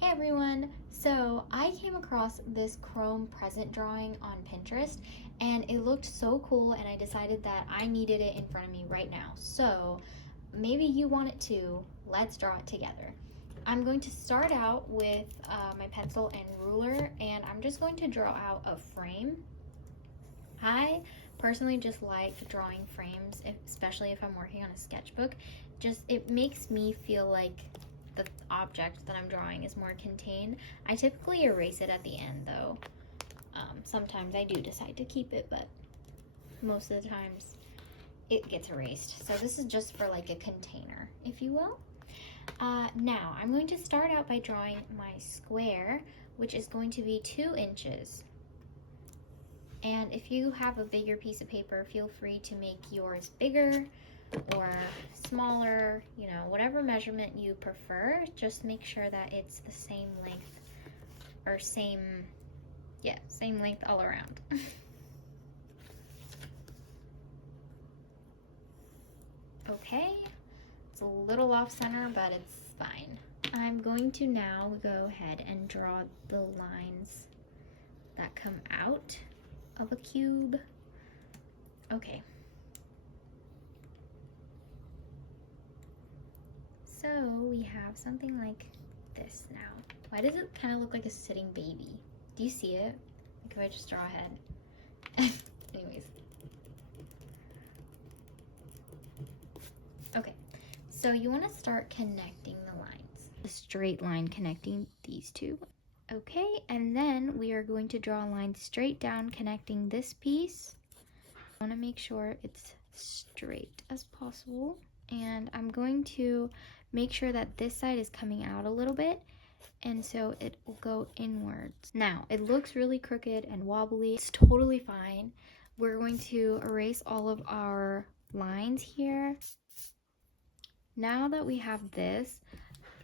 Hey everyone! So I came across this chrome present drawing on Pinterest and it looked so cool and I decided that I needed it in front of me right now. So maybe you want it too. Let's draw it together. I'm going to start out with my pencil and ruler and I'm just going to draw out a frame. I personally just like drawing frames, especially if I'm working on a sketchbook. It makes me feel like the object that I'm drawing is more contained. I typically erase it at the end though. Sometimes I do decide to keep it, but most of the times it gets erased. So this is just for like a container, if you will. Now I'm going to start out by drawing my square, which is going to be 2 inches. And if you have a bigger piece of paper, feel free to make yours bigger or smaller, whatever measurement you prefer. Just make sure that it's the same length or same length all around. Okay, it's a little off center, but it's fine. I'm going to now go ahead and draw the lines that come out of a cube. Okay. So we have something like this now. Why does it kind of look like a sitting baby? Do you see it? Like if I just draw ahead. Anyways. Okay, so you want to start connecting the lines. A straight line connecting these two. Okay, and then we are going to draw a line straight down connecting this piece. I want to make sure it's straight as possible. And I'm going to make sure that this side is coming out a little bit, and so it will go inwards. Now, it looks really crooked and wobbly. It's totally fine. We're going to erase all of our lines here. Now that we have this,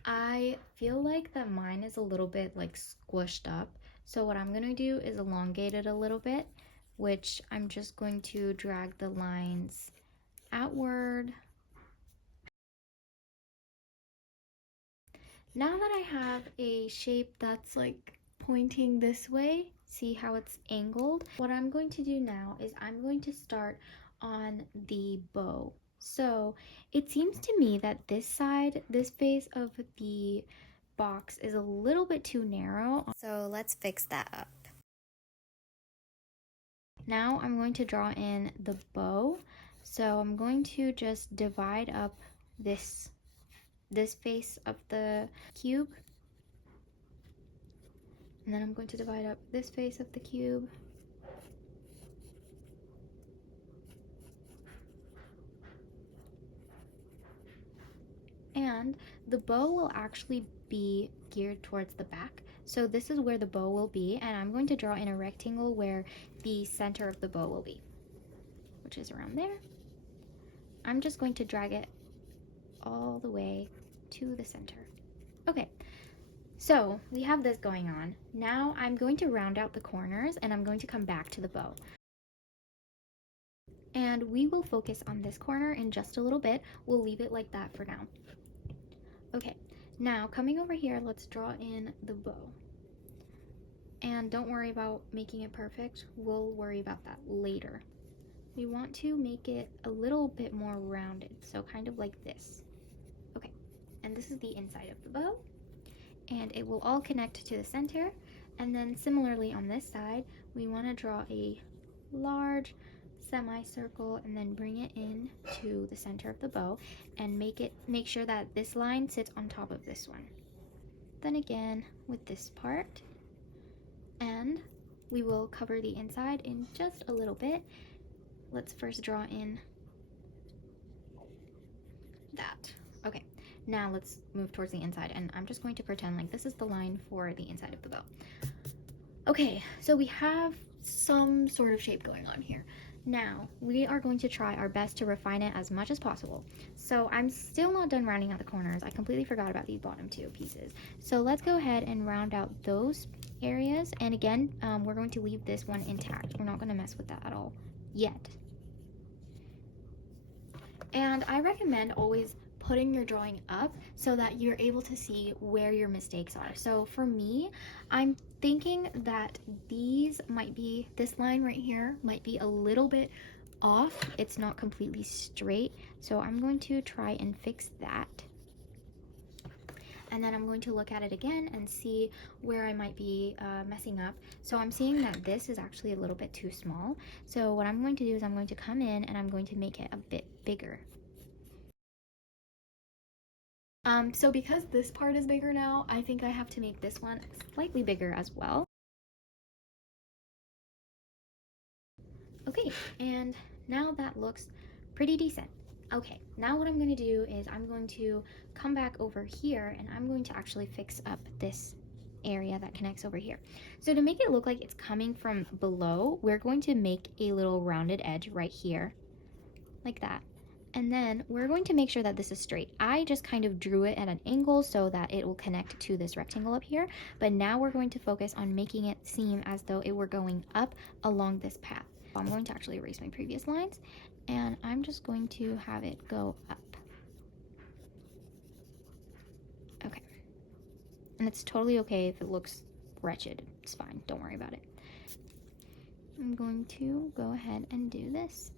I feel like that mine is a little bit like squished up. So what I'm gonna do is elongate it a little bit, which I'm just going to drag the lines outward. Now that I have a shape that's like pointing this way, see how it's angled? What I'm going to do now is I'm going to start on the bow. So it seems to me that this side, this face of the box is a little bit too narrow. So let's fix that up. Now I'm going to draw in the bow. So I'm going to just divide up this face of the cube, and then I'm going to divide up this face of the cube, and the bow will actually be geared towards the back. So this is where the bow will be, and I'm going to draw in a rectangle where the center of the bow will be, which is around there. I'm just going to drag it all the way to the center. Okay, so we have this going on. Now I'm going to round out the corners and I'm going to come back to the bow. And we will focus on this corner in just a little bit. We'll leave it like that for now. Okay, now coming over here, let's draw in the bow. And don't worry about making it perfect. We'll worry about that later. We want to make it a little bit more rounded, so kind of like this. Okay, and this is the inside of the bow, and it will all connect to the center. And then similarly on this side, we want to draw a large semicircle and then bring it in to the center of the bow and make sure that this line sits on top of this one. Then again with this part, and we will cover the inside in just a little bit. Let's first draw in that. Okay, now let's move towards the inside, and I'm just going to pretend like this is the line for the inside of the bow. Okay, so we have some sort of shape going on here. Now, we are going to try our best to refine it as much as possible. So I'm still not done rounding out the corners. I completely forgot about these bottom 2 pieces. So let's go ahead and round out those areas. And again, we're going to leave this one intact. We're not going to mess with that at all yet. And I recommend always putting your drawing up so that you're able to see where your mistakes are. So for me, I'm thinking that this line right here might be a little bit off. It's not completely straight. So I'm going to try and fix that. And then I'm going to look at it again and see where I might be messing up. So I'm seeing that this is actually a little bit too small. So what I'm going to do is I'm going to come in and I'm going to make it a bit bigger. So because this part is bigger now, I think I have to make this one slightly bigger as well. Okay, and now that looks pretty decent. Okay, now what I'm going to do is I'm going to come back over here and I'm going to actually fix up this area that connects over here. So to make it look like it's coming from below, we're going to make a little rounded edge right here, like that. And then we're going to make sure that this is straight. I just kind of drew it at an angle so that it will connect to this rectangle up here. But now we're going to focus on making it seem as though it were going up along this path. I'm going to actually erase my previous lines and I'm just going to have it go up. Okay. And it's totally okay if it looks wretched. It's fine. Don't worry about it. I'm going to go ahead and do this.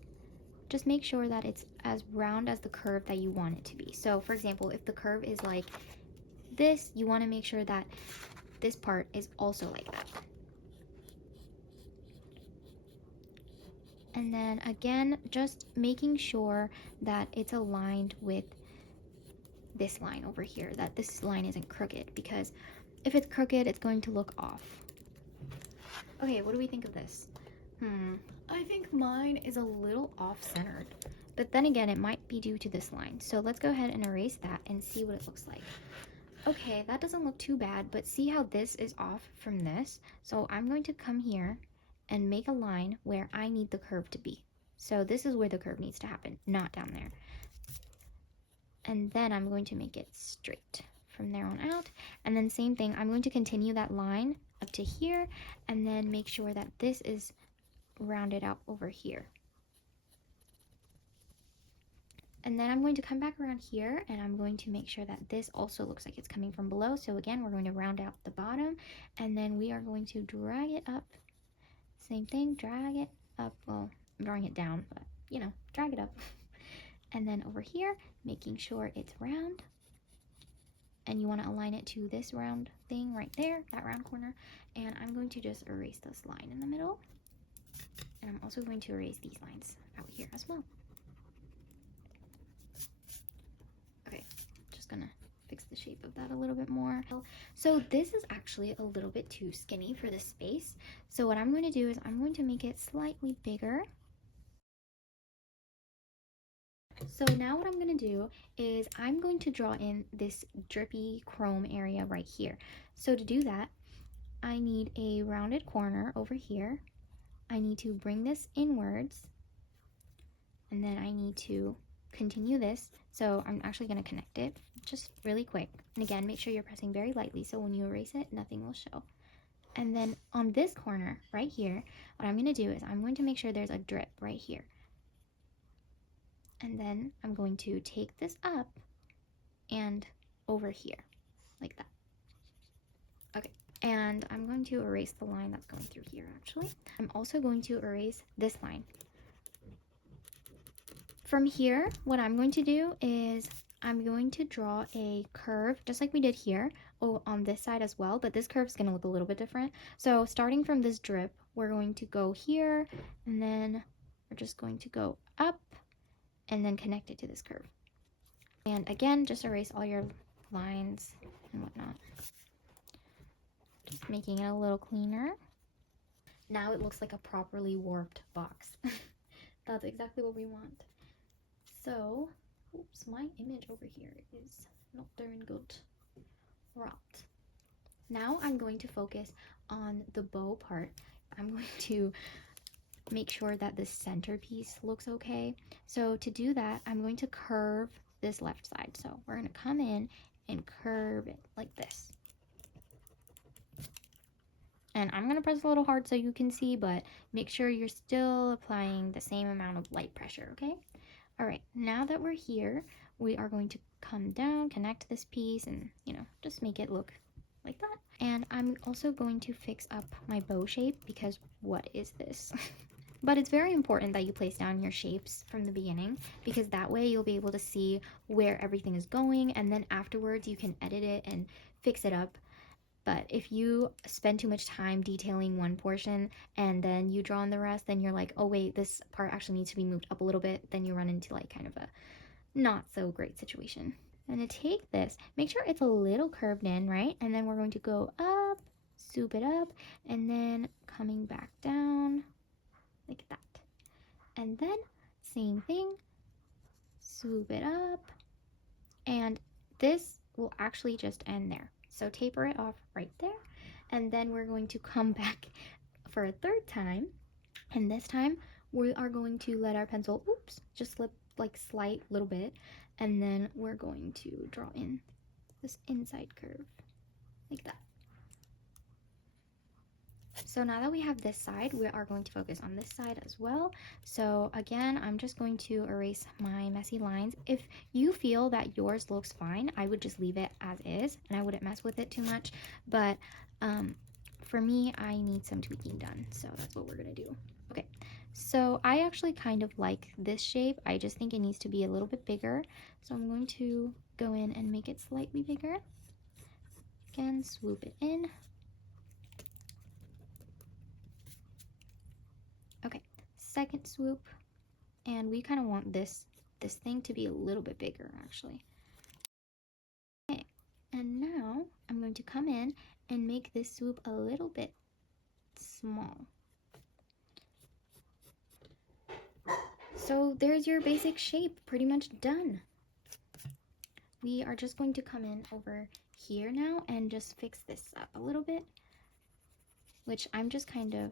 Just make sure that it's as round as the curve that you want it to be. So for example, if the curve is like this, you want to make sure that this part is also like that. And then again, just making sure that it's aligned with this line over here, that this line isn't crooked, because if it's crooked, it's going to look off. Okay, what do we think of this? I think mine is a little off-centered, but then again, it might be due to this line. So let's go ahead and erase that and see what it looks like. Okay, that doesn't look too bad, but see how this is off from this? So I'm going to come here and make a line where I need the curve to be. So this is where the curve needs to happen, not down there. And then I'm going to make it straight from there on out. And then same thing, I'm going to continue that line up to here and then make sure that this is rounded out over here. And then I'm going to come back around here and I'm going to make sure that this also looks like it's coming from below. So again, we're going to round out the bottom and then we are going to drag it up. Same thing, drag it up. Well, I'm drawing it down, but you know, drag it up. And then over here, making sure it's round. And you want to align it to this round thing right there, that round corner. And I'm going to just erase this line in the middle. And I'm also going to erase these lines out here as well. Okay, just gonna fix the shape of that a little bit more. So this is actually a little bit too skinny for this space. So what I'm going to do is I'm going to make it slightly bigger. So now what I'm going to do is I'm going to draw in this drippy chrome area right here. So to do that, I need a rounded corner over here. I need to bring this inwards, and then I need to continue this. So I'm actually going to connect it just really quick. And again, make sure you're pressing very lightly so when you erase it, nothing will show. And then on this corner right here, what I'm going to do is I'm going to make sure there's a drip right here. And then I'm going to take this up and over here, like that. Okay, and I'm going to erase the line that's going through here actually. I'm also going to erase this line. From here, what I'm going to do is I'm going to draw a curve just like we did here on this side as well, but this curve is going to look a little bit different. So starting from this drip, we're going to go here and then we're just going to go up and then connect it to this curve. And again, just erase all your lines and whatnot. Just making it a little cleaner. Now it looks like a properly warped box. That's exactly what we want. So, oops, my image over here is not doing good. Right. Now I'm going to focus on the bow part. I'm going to make sure that the centerpiece looks okay. So to do that, I'm going to curve this left side. So we're going to come in and curve it like this. And I'm going to press a little hard so you can see, but make sure you're still applying the same amount of light pressure, okay? All right, now that we're here, we are going to come down, connect this piece, and, you know, just make it look like that. And I'm also going to fix up my bow shape because what is this? But it's very important that you place down your shapes from the beginning, because that way you'll be able to see where everything is going, and then afterwards you can edit it and fix it up. But if you spend too much time detailing one portion and then you draw on the rest, then you're like, oh wait, this part actually needs to be moved up a little bit. Then you run into like kind of a not so great situation. And to take this, make sure it's a little curved in, right? And then we're going to go up, swoop it up, and then coming back down like that. And then same thing, swoop it up, and this will actually just end there. So taper it off right there, and then we're going to come back for a third time, and this time we are going to let our pencil, just slip like slight little bit, and then we're going to draw in this inside curve like that. So now that we have this side, we are going to focus on this side as well. So again, I'm just going to erase my messy lines. If you feel that yours looks fine, I would just leave it as is and I wouldn't mess with it too much. But for me, I need some tweaking done. So that's what we're gonna do. Okay, so I actually kind of like this shape. I just think it needs to be a little bit bigger. So I'm going to go in and make it slightly bigger. Again, swoop it in. Okay, second swoop, and we kind of want this thing to be a little bit bigger actually. Okay, and now I'm going to come in and make this swoop a little bit small. So there's your basic shape, pretty much done. We are just going to come in over here now and just fix this up a little bit, which I'm just kind of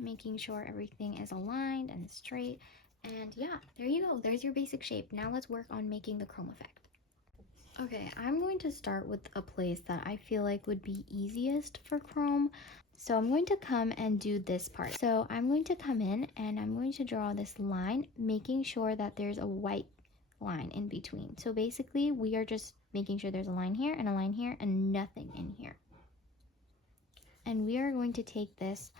making sure everything is aligned and straight. And yeah, there you go. There's your basic shape. Now let's work on making the chrome effect. Okay, I'm going to start with a place that I feel like would be easiest for chrome. So I'm going to come and do this part. So I'm going to come in and I'm going to draw this line, making sure that there's a white line in between. So basically we are just making sure there's a line here and a line here and nothing in here. And we are going to take this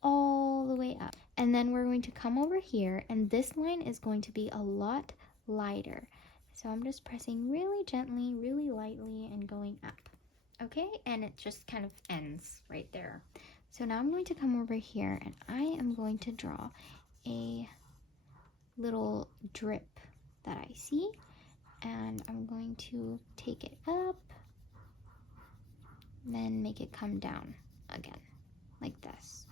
all the way up, and then we're going to come over here, and this line is going to be a lot lighter. So I'm just pressing really gently, really lightly, and going up. Okay, and it just kind of ends right there. So now I'm going to come over here and I am going to draw a little drip that I see, and I'm going to take it up, then make it come down again like this.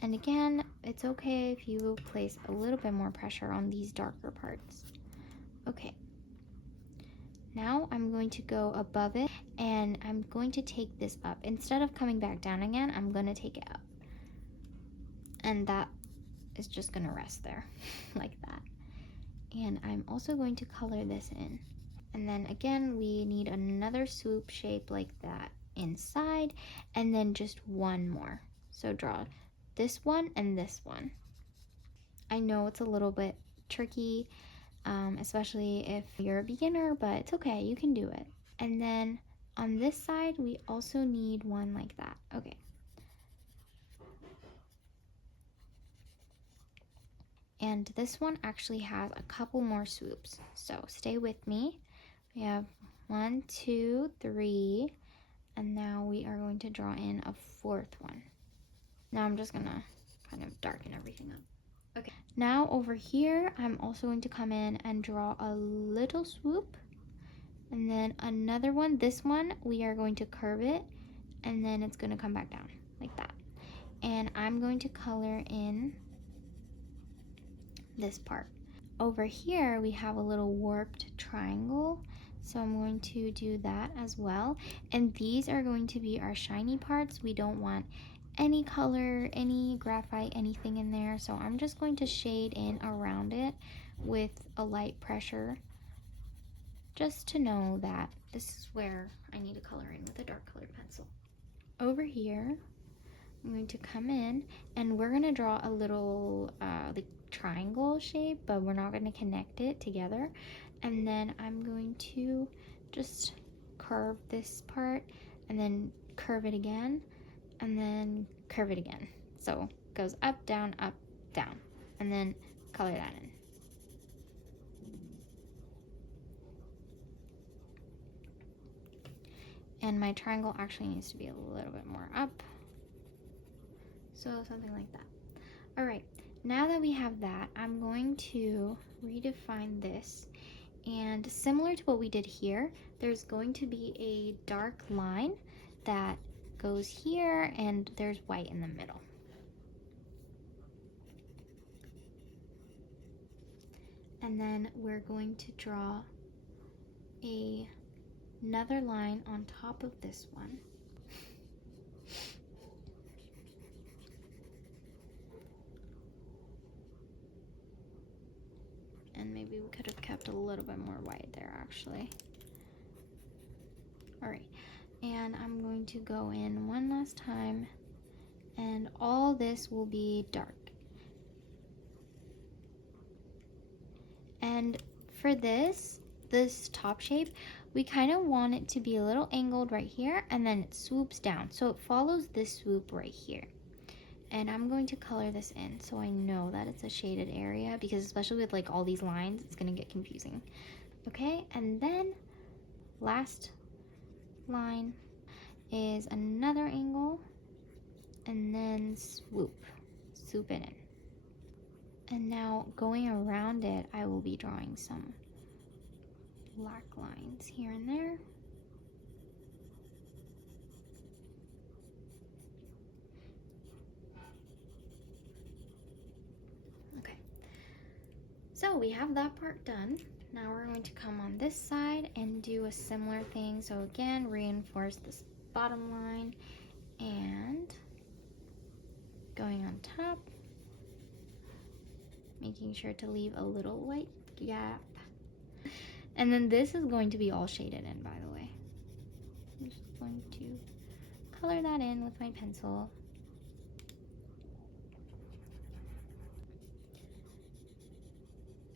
And again, it's okay if you place a little bit more pressure on these darker parts. Okay. Now I'm going to go above it and I'm going to take this up. Instead of coming back down again, I'm going to take it up. And that is just going to rest there like that. And I'm also going to color this in. And then again, we need another swoop shape like that inside, and then just one more. So draw this one and this one. I know it's a little bit tricky, especially if you're a beginner, but it's okay, you can do it. And then on this side, we also need one like that. Okay. And this one actually has a couple more swoops, so stay with me. We have 1, 2, 3, and now we are going to draw in a fourth one. Now I'm just gonna kind of darken everything up. Okay, now over here, I'm also going to come in and draw a little swoop, and then another one. This one, we are going to curve it, and then it's gonna come back down like that. And I'm going to color in this part. Over here, we have a little warped triangle, so I'm going to do that as well. And these are going to be our shiny parts. We don't want any color, any graphite, anything in there, so I'm just going to shade in around it with a light pressure, just to know that this is where I need to color in with a dark colored pencil. Over here, I'm going to come in and we're going to draw a little like triangle shape, but we're not going to connect it together. And then I'm going to just curve this part and then curve it again and then curve it again. So it goes up, down, and then color that in. And my triangle actually needs to be a little bit more up. So something like that. All right, now that we have that, I'm going to redefine this. And similar to what we did here, there's going to be a dark line that goes here and there's white in the middle. And then we're going to draw another line on top of this one. And maybe we could have kept a little bit more white there actually. All right, and I'm going to go in one last time and all this will be dark. And for this top shape, we kind of want it to be a little angled right here and then it swoops down. So it follows this swoop right here. And I'm going to color this in so I know that it's a shaded area, because especially with like all these lines, it's gonna get confusing. Okay, and then last line is another angle and then swoop it in. And now going around it, I will be drawing some black lines here and there. Okay, so we have that part done. Now we're going to come on this side and do a similar thing. So again, reinforce this bottom line and going on top, making sure to leave a little white gap. And then this is going to be all shaded in, by the way. I'm just going to color that in with my pencil.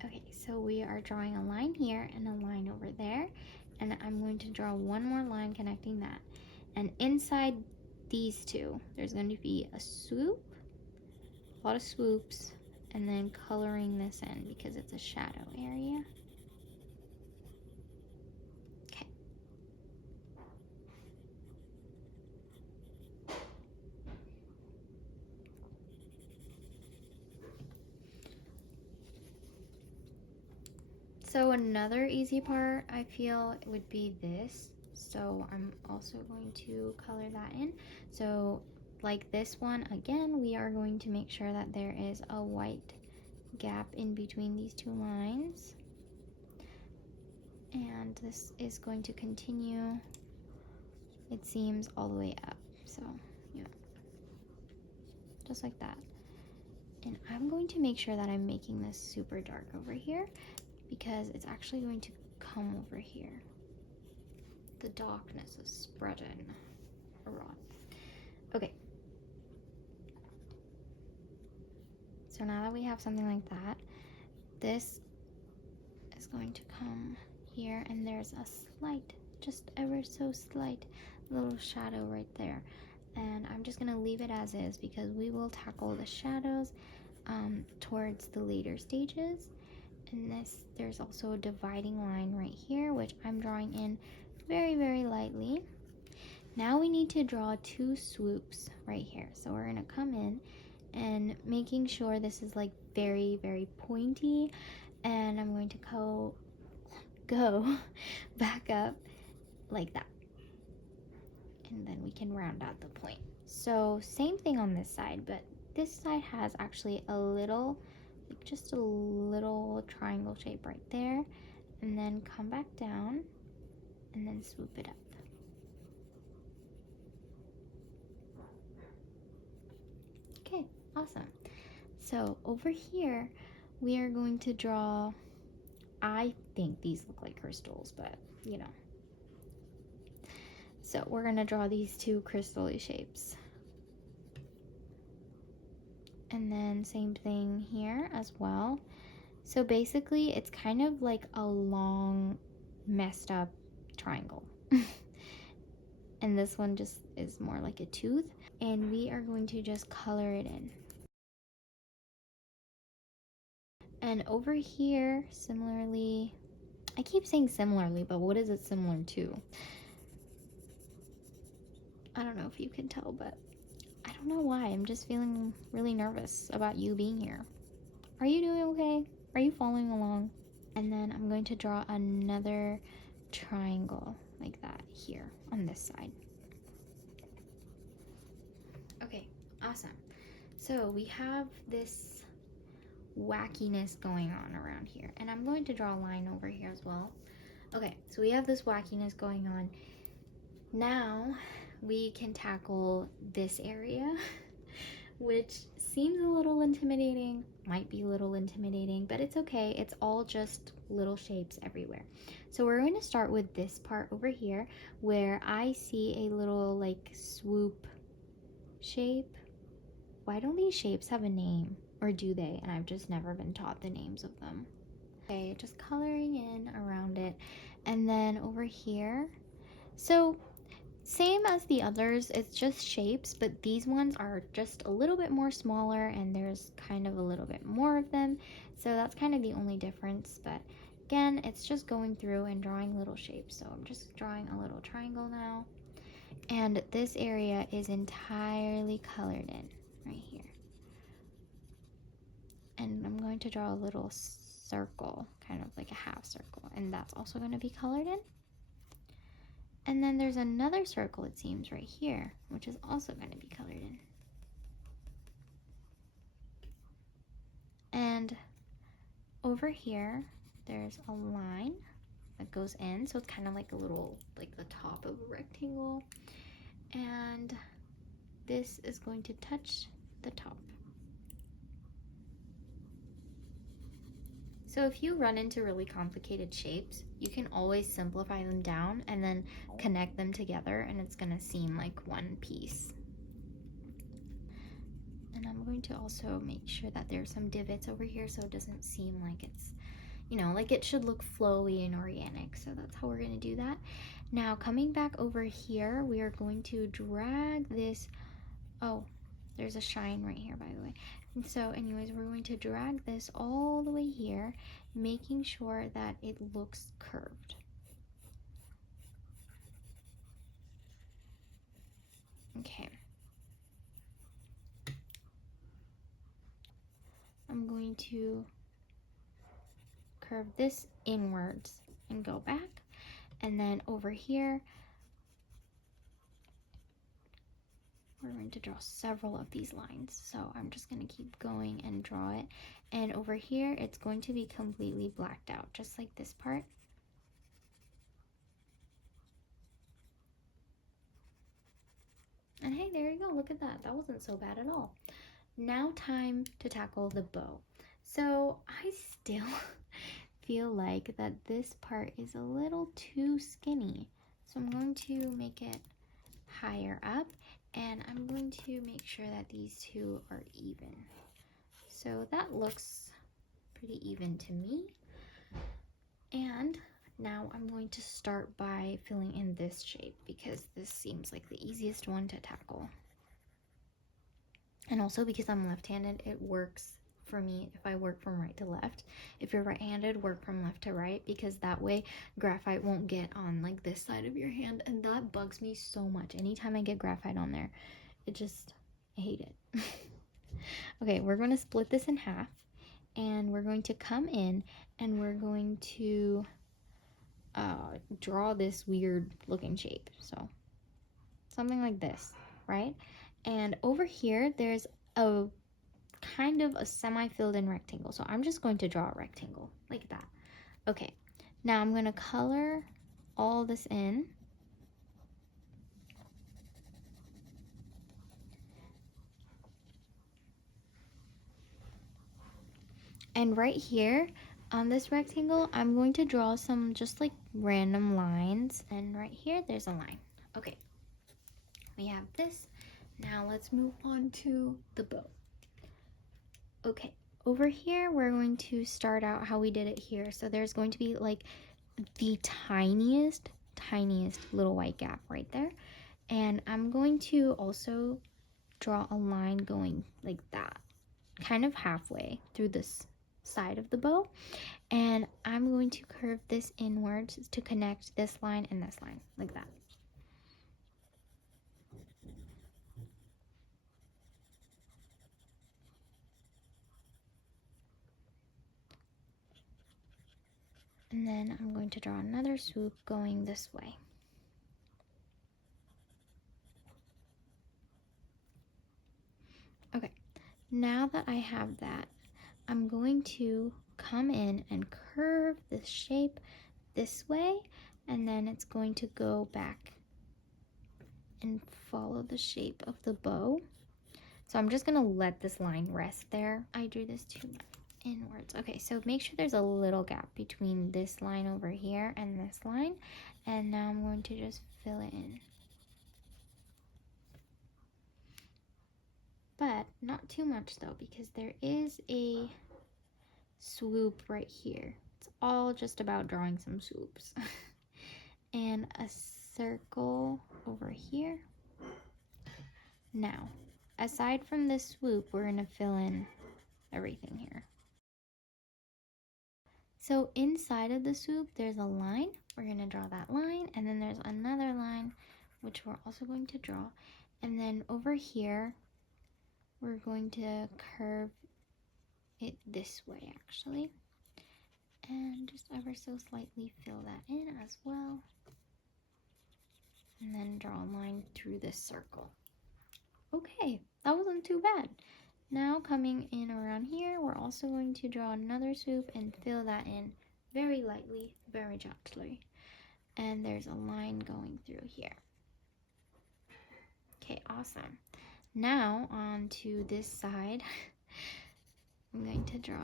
Okay, so we are drawing a line here and a line over there. And I'm going to draw one more line connecting that. And inside these two, there's going to be a swoop, a lot of swoops, and then coloring this in because it's a shadow area. Okay. So another easy part I feel would be this. So I'm also going to color that in. So like this one, again, we are going to make sure that there is a white gap in between these two lines. And this is going to continue, it seems, all the way up. So, yeah, just like that. And I'm going to make sure that I'm making this super dark over here because it's actually going to come over here. The darkness is spreading around. Okay. So now that we have something like that, this is going to come here and there's a slight, just ever so slight little shadow right there. And I'm just gonna leave it as is because we will tackle the shadows towards the later stages. And there's also a dividing line right here, which I'm drawing in very, very lightly. Now we need to draw two swoops right here. So we're gonna come in and making sure this is like very, very pointy. And I'm going to go back up like that. And then we can round out the point. So same thing on this side, but this side has actually a little, like just a little triangle shape right there, and then come back down and then swoop it up. Okay, awesome. So over here, we are going to draw, I think these look like crystals, but you know. So we're gonna draw these two crystal-y shapes. And then same thing here as well. So basically it's kind of like a long messed up triangle. And this one just is more like a tooth. And we are going to just color it in. And over here, similarly, I keep saying similarly, but what is it similar to? I don't know if you can tell, but I don't know why. I'm just feeling really nervous about you being here. Are you doing okay? Are you following along? And then I'm going to draw another triangle like that here on this side. Okay, awesome. So we have this wackiness going on around here, and I'm going to draw a line over here as well. Okay, so we have this wackiness going on. Now we can tackle this area, which seems a little intimidating, might be a little intimidating, but it's okay. It's all just little shapes everywhere. So we're going to start with this part over here where I see a little like swoop shape. Why don't these shapes have a name? Or do they? And I've just never been taught the names of them. Okay, just coloring in around it. And then over here, so same as the others, it's just shapes, but these ones are just a little bit more smaller and there's kind of a little bit more of them. So that's kind of the only difference, but again, it's just going through and drawing little shapes. So I'm just drawing a little triangle now. And this area is entirely colored in right here. And I'm going to draw a little circle, kind of like a half circle, and that's also going to be colored in. And then there's another circle, it seems, right here, which is also going to be colored in. And over here, there's a line that goes in, so it's kind of like a little, like the top of a rectangle. And this is going to touch the top. So if you run into really complicated shapes, you can always simplify them down and then connect them together, and it's gonna seem like one piece. And I'm going to also make sure that there's some divots over here so it doesn't seem like it's, you know, like it should look flowy and organic. So that's how we're gonna do that. Now coming back over here, we are going to drag this, oh, there's a shine right here, by the way. And so anyways, we're going to drag this all the way here, making sure that it looks curved. Okay. I'm going to curve this inwards and go back. And then over here, we're going to draw several of these lines. So I'm just going to keep going and draw it. And over here, it's going to be completely blacked out, just like this part. And hey, there you go. Look at that. That wasn't so bad at all. Now time to tackle the bow. So I still feel like that this part is a little too skinny. So I'm going to make it higher up, and I'm going to make sure that these two are even. So that looks pretty even to me. And now I'm going to start by filling in this shape because this seems like the easiest one to tackle. And also because I'm left-handed, it works for me if I work from right to left. If you're right-handed, work from left to right, because that way graphite won't get on like this side of your hand, and that bugs me so much. Anytime I get graphite on there, I hate it. Okay, we're going to split this in half, and we're going to come in and we're going to draw this weird looking shape. So something like this, right? And over here, there's a kind of a semi-filled in rectangle. So I'm just going to draw a rectangle like that. Okay, now I'm going to color all this in. And right here on this rectangle, I'm going to draw some just like random lines. And right here, there's a line. Okay, we have this. Now let's move on to the bow. Okay, over here we're going to start out how we did it here. So there's going to be like the tiniest little white gap right there. And I'm going to also draw a line going like that, kind of halfway through this side of the bow. And I'm going to curve this inwards to connect this line and this line, like that. And then I'm going to draw another swoop going this way. Okay, now that I have that, I'm going to come in and curve this shape this way, and then it's going to go back and follow the shape of the bow. So I'm just gonna let this line rest there. I drew this too inwards. Okay, so make sure there's a little gap between this line over here and this line, and now I'm going to just fill it in. But not too much though, because there is a swoop right here. It's all just about drawing some swoops. And a circle over here. Now, aside from this swoop, we're gonna fill in everything here. So inside of the swoop, there's a line. We're gonna draw that line, and then there's another line, which we're also going to draw. And then over here, we're going to curve it this way, actually. And just ever so slightly fill that in as well. And then draw a line through this circle. Okay, that wasn't too bad. Now coming in around here, we're also going to draw another swoop and fill that in very lightly, very gently. And there's a line going through here. Okay, awesome. Now on to this side, I'm going to draw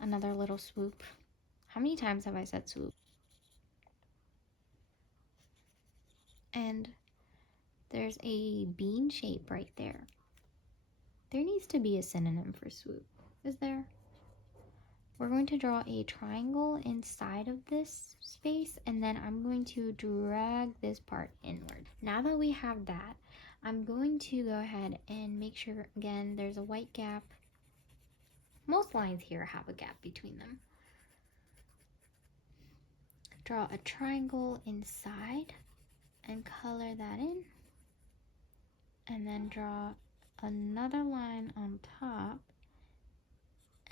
another little swoop. How many times have I said swoop? And there's a bean shape right there. There needs to be a synonym for swoop, is there? We're going to draw a triangle inside of this space, and then I'm going to drag this part inward. Now that we have that, I'm going to go ahead and make sure, again, there's a white gap. Most lines here have a gap between them. Draw a triangle inside and color that in, and then draw another line on top,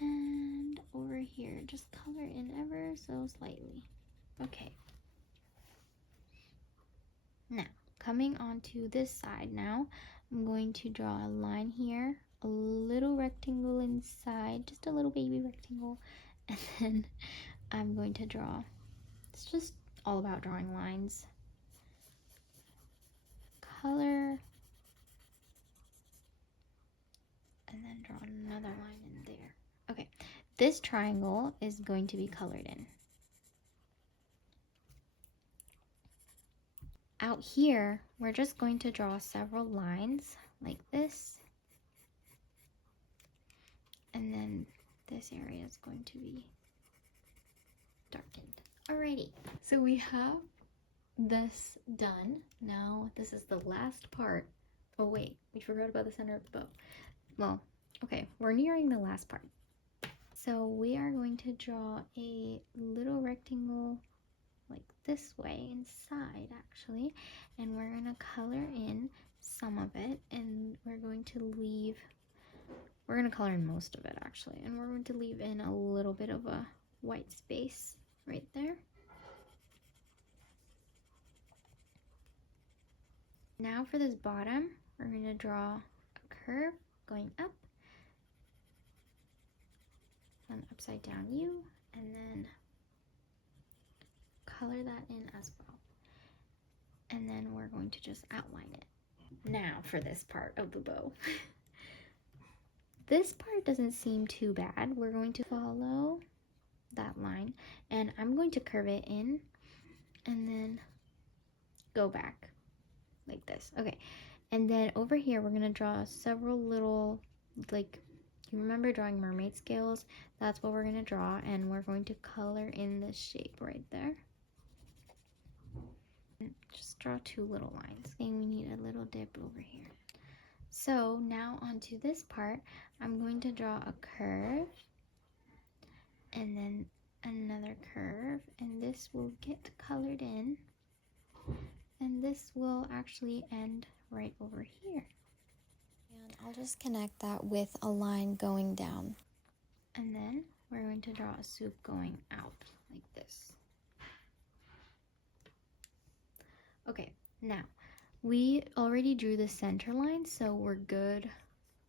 and over here just color in ever so slightly. Okay, now coming onto this side, now I'm going to draw a line here, a little rectangle inside, just a little baby rectangle, and then I'm going to draw, it's just all about drawing lines, color, and then draw another line in there. Okay, this triangle is going to be colored in. Out here, we're just going to draw several lines like this, and then this area is going to be darkened. Alrighty, so we have this done. Now this is the last part. Oh wait, we forgot about the center of the bow. Well, okay, we're nearing the last part. So we are going to draw a little rectangle like this way inside, actually, and we're gonna color in some of it, and we're gonna color in most of it actually, and we're going to leave in a little bit of a white space right there. Now for this bottom, we're gonna draw a curve going up, an upside down U, and then color that in as well. And then we're going to just outline it. Now for this part of the bow. This part doesn't seem too bad. We're going to follow that line, and I'm going to curve it in and then go back like this. Okay, and then over here we're going to draw several little like, you remember drawing mermaid scales? That's what we're going to draw, and we're going to color in this shape right there. Just draw 2 little lines. And we need a little dip over here. So now onto this part, I'm going to draw a curve and then another curve, and this will get colored in, and this will actually end right over here. And I'll just connect that with a line going down. And then we're going to draw a swoop going out like this. Okay, now we already drew the center line, so we're good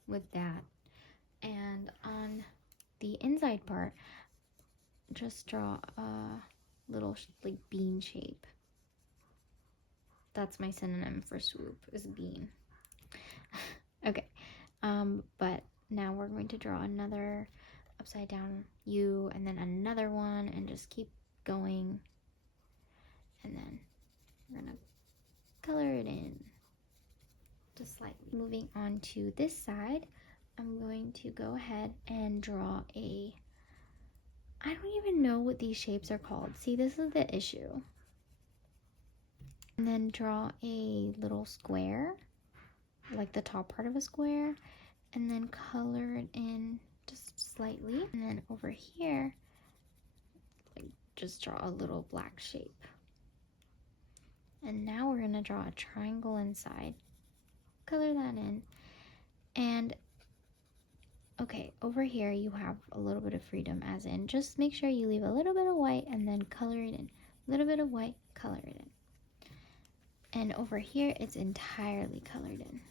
with that. And on the inside part, just draw a little like bean shape. That's my synonym for swoop, is bean. Okay, but now we're going to draw another upside down U and then another one, and just keep going, and then we're gonna color it in just slightly. Moving on to this side, I'm going to go ahead and draw a, I don't even know what these shapes are called. See, this is the issue. And then draw a little square, like the top part of a square, and then color it in just slightly. And then over here, like, just draw a little black shape. And now we're gonna draw a triangle inside. Color that in. And okay, over here you have a little bit of freedom, as in just make sure you leave a little bit of white and then color it in. A little bit of white, color it in. And over here it's entirely colored in.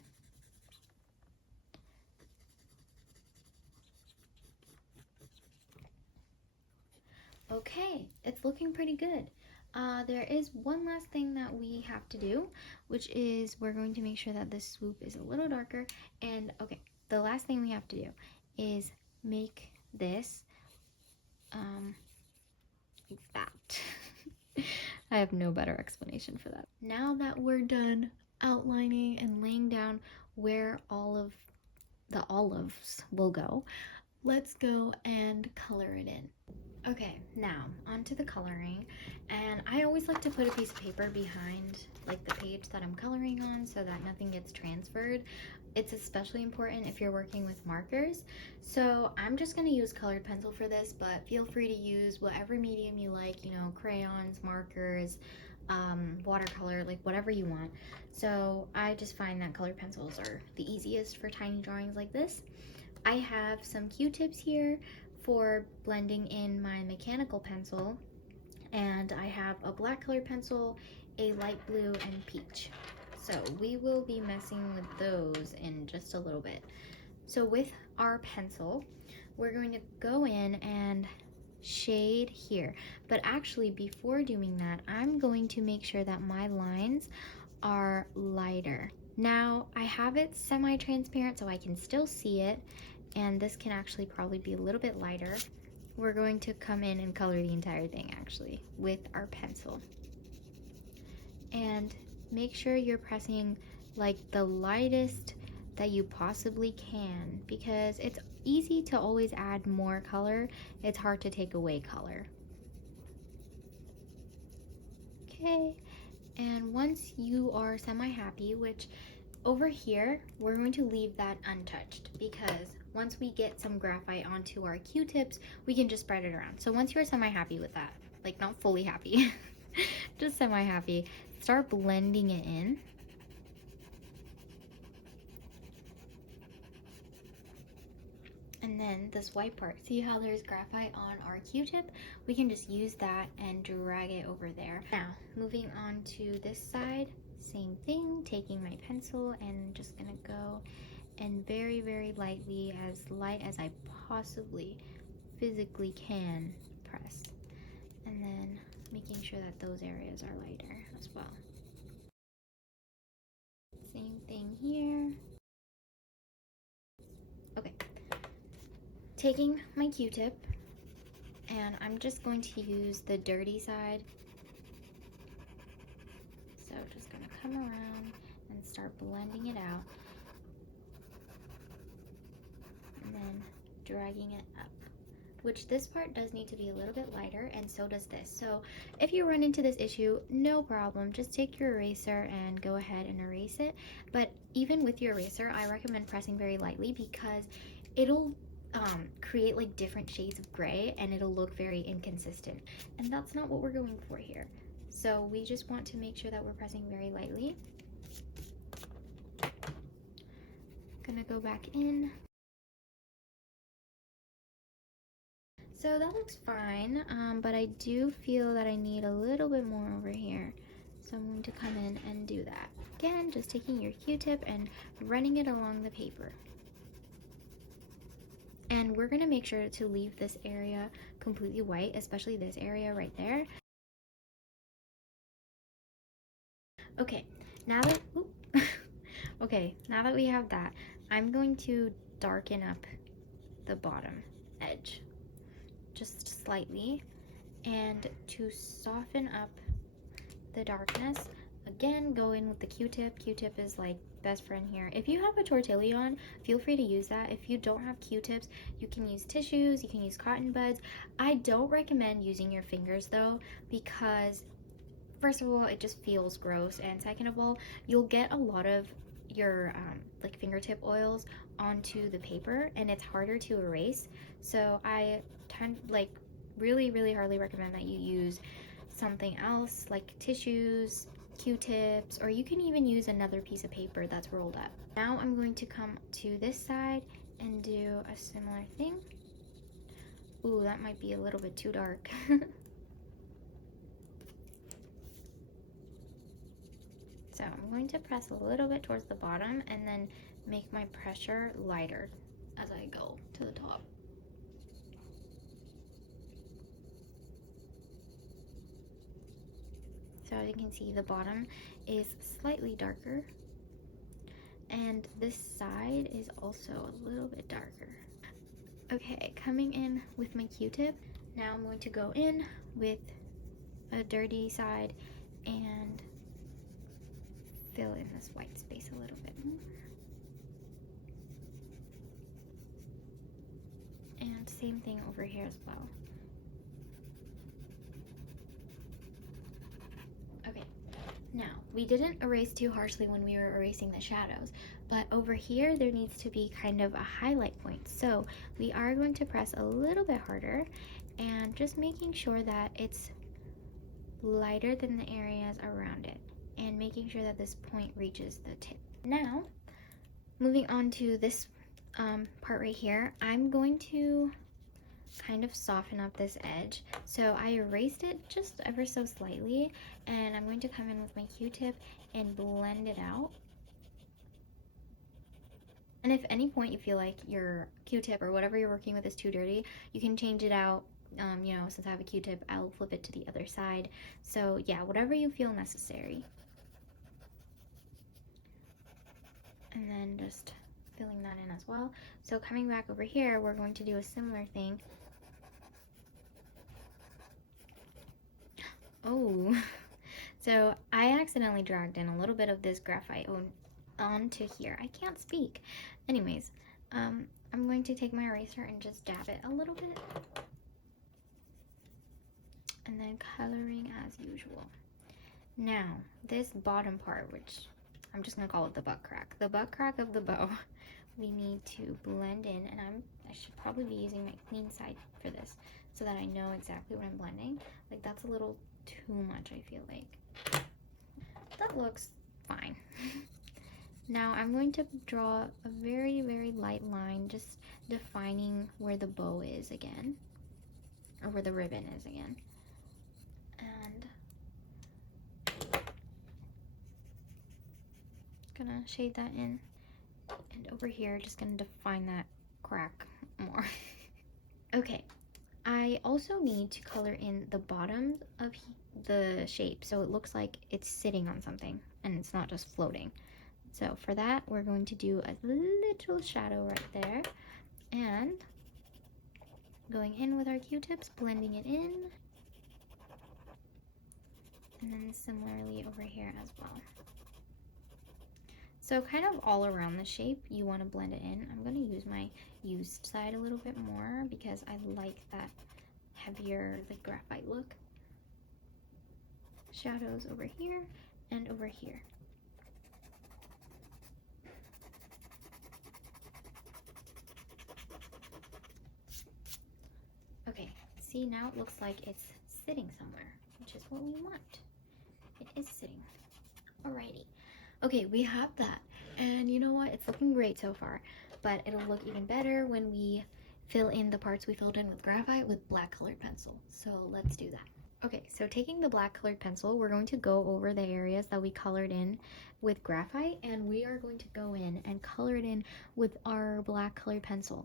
Okay, it's looking pretty good. There is one last thing that we have to do, which is we're going to make sure that this swoop is a little darker. And okay, the last thing we have to do is make this like that. I have no better explanation for that. Now that we're done outlining and laying down where all of the olives will go, let's go and color it in. Okay, now onto the coloring, and I always like to put a piece of paper behind like the page that I'm coloring on so that nothing gets transferred. It's especially important if you're working with markers. So I'm just going to use colored pencil for this, but feel free to use whatever medium you like, you know, crayons, markers, watercolor, like whatever you want. So I just find that colored pencils are the easiest for tiny drawings like this. I have some Q-tips here for blending in my mechanical pencil, and I have a black colored pencil, a light blue, and peach. So we will be messing with those in just a little bit. So with our pencil, we're going to go in and shade here. But actually, before doing that, I'm going to make sure that my lines are lighter. Now, I have it semi-transparent so I can still see it, and this can actually probably be a little bit lighter. We're going to come in and color the entire thing actually with our pencil. And make sure you're pressing like the lightest that you possibly can, because it's easy to always add more color. It's hard to take away color. Okay, and once you are semi-happy, which over here, we're going to leave that untouched, because once we get some graphite onto our Q-tips, we can just spread it around. So once you're semi-happy with that, like not fully happy, just semi-happy, start blending it in. And then this white part, see how there's graphite on our Q-tip? We can just use that and drag it over there. Now, moving on to this side, same thing, taking my pencil and just gonna go and very, very lightly, as light as I possibly physically can, press. And then making sure that those areas are lighter as well. Same thing here. Okay. Taking my Q-tip, and I'm just going to use the dirty side. So just gonna come around and start blending it out. dragging it up, which this part does need to be a little bit lighter, and so does this. So if you run into this issue, no problem, just take your eraser and go ahead and erase it. But even with your eraser, I recommend pressing very lightly because it'll create like different shades of gray and it'll look very inconsistent, and that's not what we're going for here. So we just want to make sure that we're pressing very lightly. Gonna go back in. So that looks fine, but I do feel that I need a little bit more over here. So I'm going to come in and do that. Again, just taking your Q-tip and running it along the paper. And we're gonna make sure to leave this area completely white, especially this area right there. Okay, now that, okay, now that we have that, I'm going to darken up the bottom edge just slightly, and to soften up the darkness, again, go in with the Q-tip. Q-tip is like best friend here. If you have a tortillon, feel free to use that. If you don't have Q-tips, you can use tissues, you can use cotton buds. I don't recommend using your fingers though, because first of all, it just feels gross, and second of all, you'll get a lot of your like fingertip oils onto the paper and it's harder to erase. So I really hardly recommend that you use something else like tissues, Q-tips, or you can even use another piece of paper that's rolled up. Now I'm going to come to this side and do a similar thing. Ooh, that might be a little bit too dark. So I'm going to press a little bit towards the bottom and then make my pressure lighter as I go to the top. So as you can see, the bottom is slightly darker, and this side is also a little bit darker. Okay, coming in with my Q-tip, now I'm going to go in with a dirty side and fill in this white space a little bit more. And same thing over here as well. Okay, now we didn't erase too harshly when we were erasing the shadows, but over here there needs to be kind of a highlight point. So we are going to press a little bit harder and just making sure that it's lighter than the areas around it, and making sure that this point reaches the tip. Now, moving on to this part right here, I'm going to kind of soften up this edge. So I erased it just ever so slightly, and I'm going to come in with my Q-tip and blend it out. And if at any point you feel like your Q-tip or whatever you're working with is too dirty, you can change it out. You know, since I have a Q-tip, I'll flip it to the other side. So yeah, whatever you feel necessary. And then just filling that in as well. So coming back over here, we're going to do a similar thing. Oh, so I accidentally dragged in a little bit of this graphite onto here. I can't speak. Anyways, I'm going to take my eraser and just dab it a little bit. And then coloring as usual. Now, this bottom part, which I'm just gonna call it the butt crack of the bow, we need to blend in, and I should probably be using my clean side for this so that I know exactly what I'm blending. Like, that's a little too much, I feel like. That looks fine. Now I'm going to draw a very light line, just defining where the bow is again, or where the ribbon is again. And gonna shade that in, and over here just gonna define that crack more. Okay, I also need to color in the bottom of the shape so it looks like it's sitting on something and it's not just floating. So for that, we're going to do a little shadow right there, and going in with our Q-tips, blending it in, and then similarly over here as well. So kind of all around the shape, you want to blend it in. I'm going to use my used side a little bit more because I like that heavier, like graphite look. Shadows over here and over here. Okay, see, now it looks like it's sitting somewhere, which is what we want. It is sitting. Alrighty. Okay, we have that. And you know what? It's looking great so far, but it'll look even better when we fill in the parts we filled in with graphite with black colored pencil. So let's do that. Okay, so taking the black colored pencil, we're going to go over the areas that we colored in with graphite, and we are going to go in and color it in with our black colored pencil.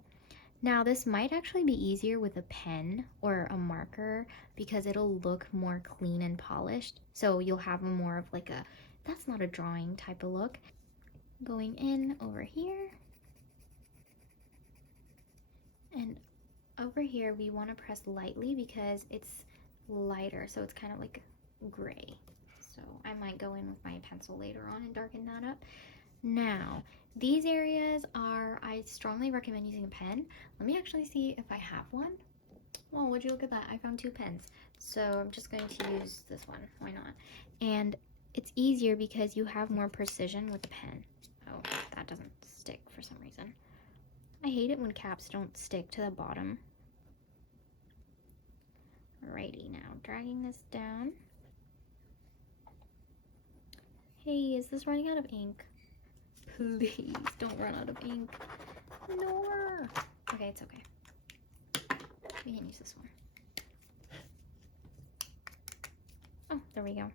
Now, this might actually be easier with a pen or a marker because it'll look more clean and polished. So you'll have a more of like a, that's not a drawing type of look. Going in over here. And over here, we want to press lightly because it's lighter. So it's kind of like gray. So I might go in with my pencil later on and darken that up. Now, these areas are, I strongly recommend using a pen. Let me actually see if I have one. Oh, would you look at that? I found 2 pens. So I'm just going to use this one. Why not? And it's easier because you have more precision with the pen. Oh, that doesn't stick for some reason. I hate it when caps don't stick to the bottom. Alrighty, now dragging this down. Hey, is this running out of ink? Please don't run out of ink. No. Okay, it's okay. We can use this one. Oh, there we go.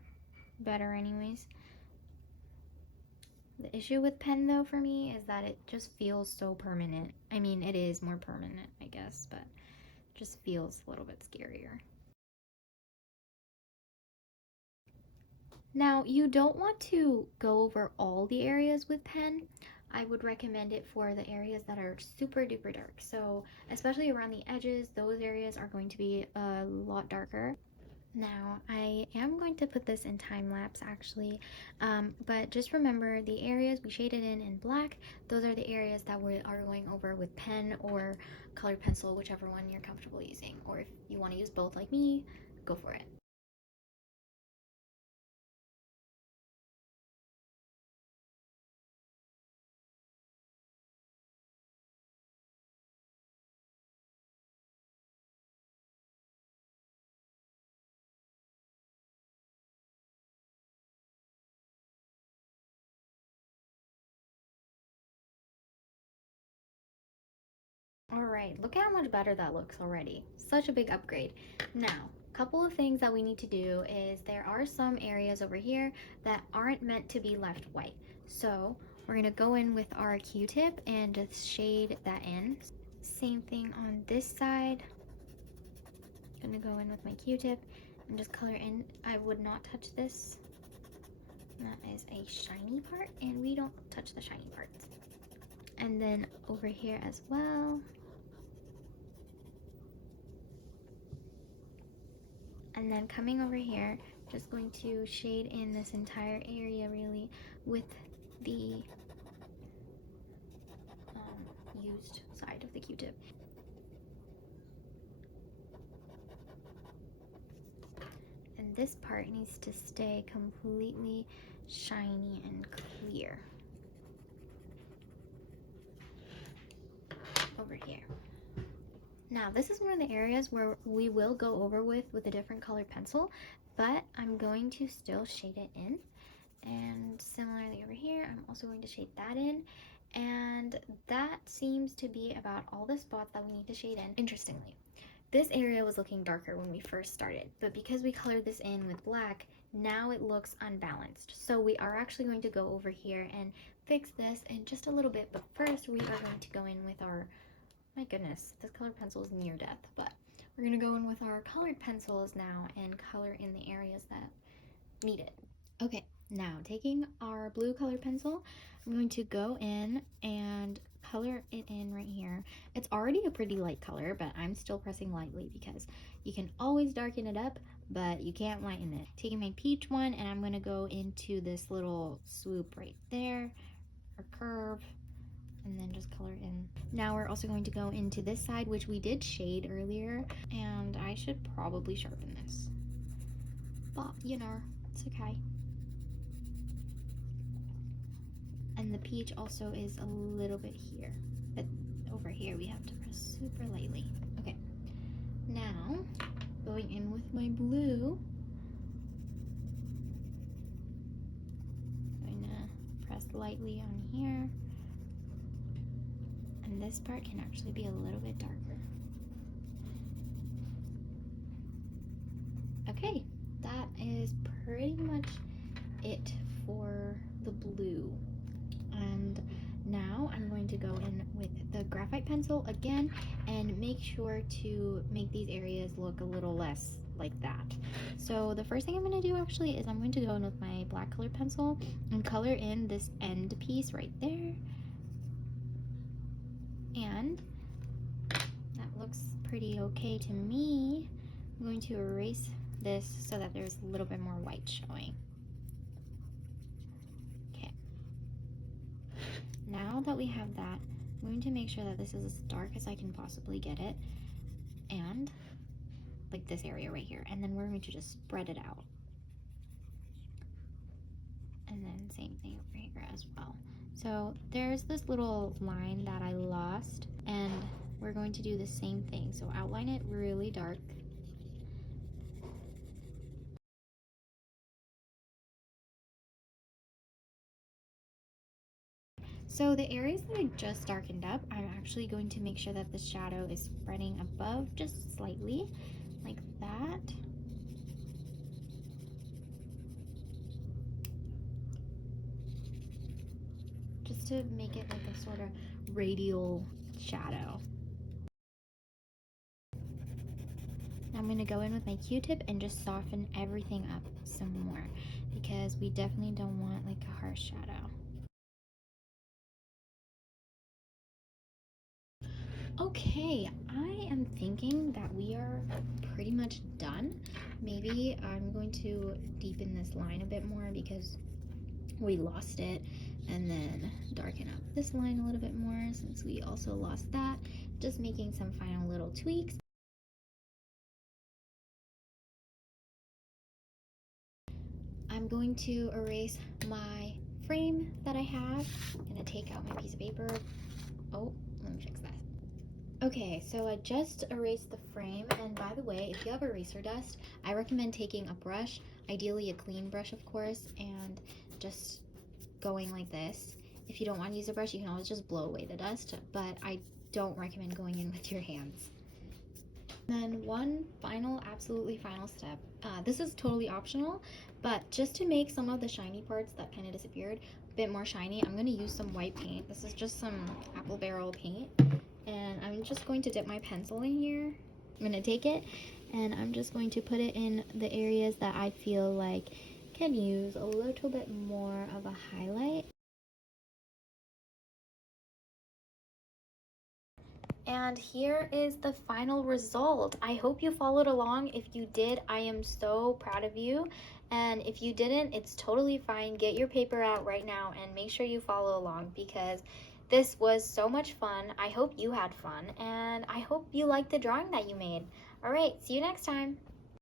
Better anyways. The issue with pen though for me is that it just feels so permanent. I mean, it is more permanent, I guess, but it just feels a little bit scarier. Now, you don't want to go over all the areas with pen. I would recommend it for the areas that are super duper dark. So, especially around the edges, those areas are going to be a lot darker. Now, I am going to put this in time lapse actually, but just remember the areas we shaded in black, those are the areas that we are going over with pen or colored pencil, whichever one you're comfortable using. Or if you want to use both like me, go for it. All right, look at how much better that looks already. Such a big upgrade. Now, a couple of things that we need to do is there are some areas over here that aren't meant to be left white. So we're gonna go in with our Q-tip and just shade that in. Same thing on this side. Gonna go in with my Q-tip and just color in. I would not touch this. That is a shiny part, and we don't touch the shiny parts. And then over here as well. And then coming over here, just going to shade in this entire area really with the used side of the Q-tip. And this part needs to stay completely shiny and clear. Over here. Now, this is one of the areas where we will go over with a different colored pencil, but I'm going to still shade it in. And similarly over here, I'm also going to shade that in. And that seems to be about all the spots that we need to shade in. Interestingly, this area was looking darker when we first started, but because we colored this in with black, now it looks unbalanced. So we are actually going to go over here and fix this in just a little bit, but first we are going to go in with our, my goodness, this colored pencil is near death, but we're gonna go in with our colored pencils now and color in the areas that need it. Okay, now taking our blue colored pencil, I'm going to go in and color it in right here. It's already a pretty light color, but I'm still pressing lightly because you can always darken it up, but you can't lighten it. Taking my peach one, and I'm gonna go into this little swoop right there, or curve, and then just color in. Now we're also going to go into this side, which we did shade earlier, and I should probably sharpen this, but you know, it's okay. And the peach also is a little bit here, but over here we have to press super lightly. Okay, now going in with my blue, I'm gonna press lightly on here, and this part can actually be a little bit darker. Okay, that is pretty much it for the blue. And now I'm going to go in with the graphite pencil again and make sure to make these areas look a little less like that. So the first thing I'm going to do actually is I'm going to go in with my black colored pencil and color in this end piece right there. And that looks pretty okay to me. I'm going to erase this so that there's a little bit more white showing. Okay. Now that we have that, I'm going to make sure that this is as dark as I can possibly get it, and like this area right here, and then we're going to just spread it out. And then same thing over here as well. So there's this little line that I lost, and we're going to do the same thing. So outline it really dark. So the areas that I just darkened up, I'm actually going to make sure that the shadow is spreading above just slightly, like that. Just to make it like a sort of radial shadow. Now I'm going to go in with my Q-tip and just soften everything up some more, because we definitely don't want like a harsh shadow. Okay, I am thinking that we are pretty much done. Maybe I'm going to deepen this line a bit more because we lost it, and then darken up this line a little bit more since we also lost that. Just making some final little tweaks. I'm going to erase my frame that I have. I'm gonna take out my piece of paper. Oh, let me fix that. Okay, so I just erased the frame, and by the way, if you have eraser dust, I recommend taking a brush, ideally a clean brush of course, and just going like this. If you don't want to use a brush, you can always just blow away the dust, but I don't recommend going in with your hands. And then one final, absolutely final step. This is totally optional, but just to make some of the shiny parts that kind of disappeared a bit more shiny, I'm going to use some white paint. This is just some apple barrel paint. And I'm just going to dip my pencil in here. I'm going to take it and I'm just going to put it in the areas that I feel like can use a little bit more of a highlight. And here is the final result. I hope you followed along. If you did, I am so proud of you. And if you didn't, it's totally fine. Get your paper out right now and make sure you follow along, because this was so much fun. I hope you had fun, and I hope you liked the drawing that you made. All right, see you next time.